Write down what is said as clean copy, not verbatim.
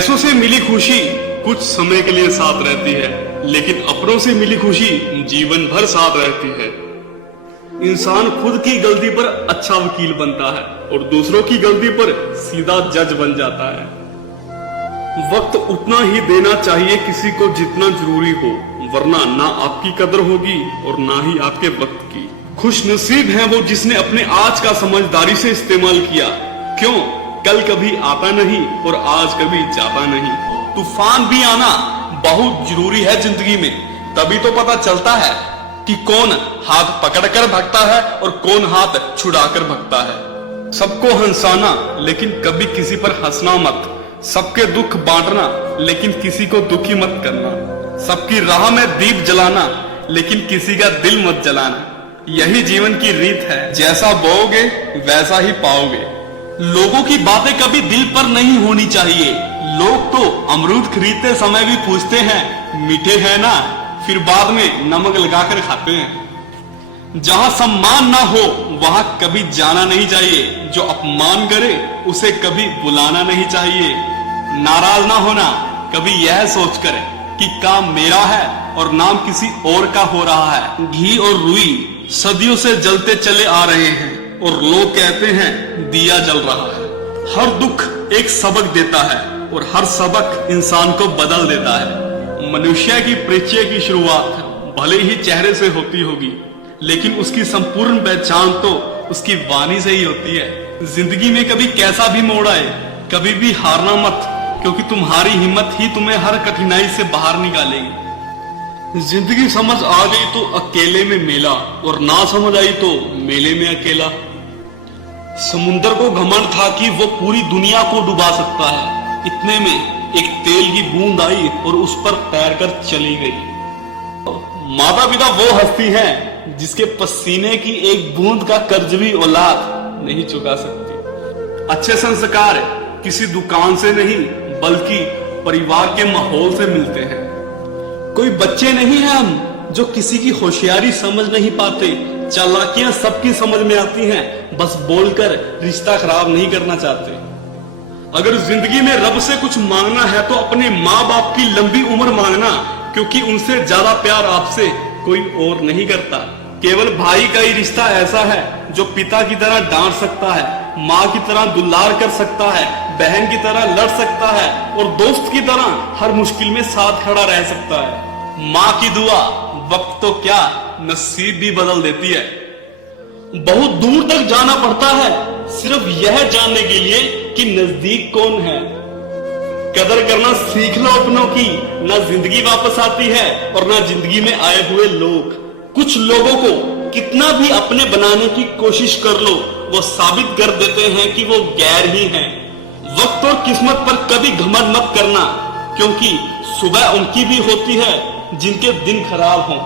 पैसों से मिली खुशी कुछ समय के लिए साथ रहती है, लेकिन अपनों से मिली खुशी जीवन भर साथ रहती है। इंसान खुद की गलती पर अच्छा वकील बनता है और दूसरों की गलती पर सीधा जज बन जाता है। वक्त उतना ही देना चाहिए किसी को जितना जरूरी हो, वरना ना आपकी कदर होगी और ना ही आपके वक्त की। खुश नसीब है वो जिसने अपने आज का समझदारी से इस्तेमाल किया। क्यों? कल कभी आता नहीं और आज कभी जाता नहीं। तूफान भी आना बहुत जरूरी है जिंदगी में, तभी तो पता चलता है कि कौन हाथ पकड़कर भगता है और कौन हाथ छुड़ाकर भगता है। सबको हंसाना लेकिन कभी किसी पर हंसना मत। सबके दुख बांटना लेकिन किसी को दुखी मत करना। सबकी राह में दीप जलाना लेकिन किसी का दिल मत जलाना। यही जीवन की रीत है, जैसा बोओगे वैसा ही पाओगे। लोगों की बातें कभी दिल पर नहीं होनी चाहिए। लोग तो अमरूद खरीदते समय भी पूछते हैं मीठे हैं ना, फिर बाद में नमक लगाकर खाते हैं। जहां सम्मान ना हो वहां कभी जाना नहीं चाहिए। जो अपमान करे उसे कभी बुलाना नहीं चाहिए। नाराज ना होना कभी यह सोचकर कि काम मेरा है और नाम किसी और का हो रहा है। घी और रुई सदियों से जलते चले आ रहे हैं और लोग कहते हैं दिया जल रहा है। हर दुख एक सबक देता है और हर सबक इंसान को बदल देता है। मनुष्य की परिचय की शुरुआत भले ही चेहरे से होती होगी, लेकिन उसकी संपूर्ण पहचान तो उसकी वाणी से ही होती है। जिंदगी में कभी कैसा भी मोड़ आए, कभी भी हारना मत, क्योंकि तुम्हारी हिम्मत ही तुम्हें हर कठिनाई से बाहर निकालेगी। जिंदगी समझ आ गई तो अकेले में मेला, और ना समझ आई तो मेले में अकेला। समुंदर को घमंड था कि वो पूरी दुनिया को डुबा सकता है। इतने में एक तेल की बूंद आई और उस पर तैरकर चली गई। माता पिता वो हस्ती है जिसके पसीने की एक बूंद का कर्ज भी औलाद नहीं चुका सकती। अच्छे संस्कार किसी दुकान से नहीं बल्कि परिवार के माहौल से मिलते हैं। कोई बच्चे नहीं हैं हम जो किसी की होशियारी समझ नहीं पाते। चालाकियां सबकी समझ में आती हैं, बस बोलकर रिश्ता खराब नहीं करना चाहते। अगर जिंदगी में रब से कुछ मांगना है तो अपने माँ बाप की लंबी उम्र मांगना, क्योंकि उनसे ज्यादा प्यार आपसे कोई और नहीं करता। केवल भाई का ही रिश्ता ऐसा है जो पिता की तरह डांट सकता है, माँ की तरह दुलार कर सकता है, बहन की तरह लड़ सकता है और दोस्त की तरह हर मुश्किल में साथ खड़ा रह सकता है। माँ की दुआ वक्त तो क्या नसीब भी बदल देती है। बहुत दूर तक जाना पड़ता है सिर्फ यह जानने के लिए कि नजदीक कौन है। कदर करना सीख लो अपनों की, ना जिंदगी वापस आती है और ना जिंदगी में आए हुए लोग। कुछ लोगों को कितना भी अपने बनाने की कोशिश कर लो, वो साबित कर देते हैं कि वो गैर ही हैं। वक्त और किस्मत पर कभी घमंड मत करना, क्योंकि सुबह उनकी भी होती है जिनके दिन खराब हों।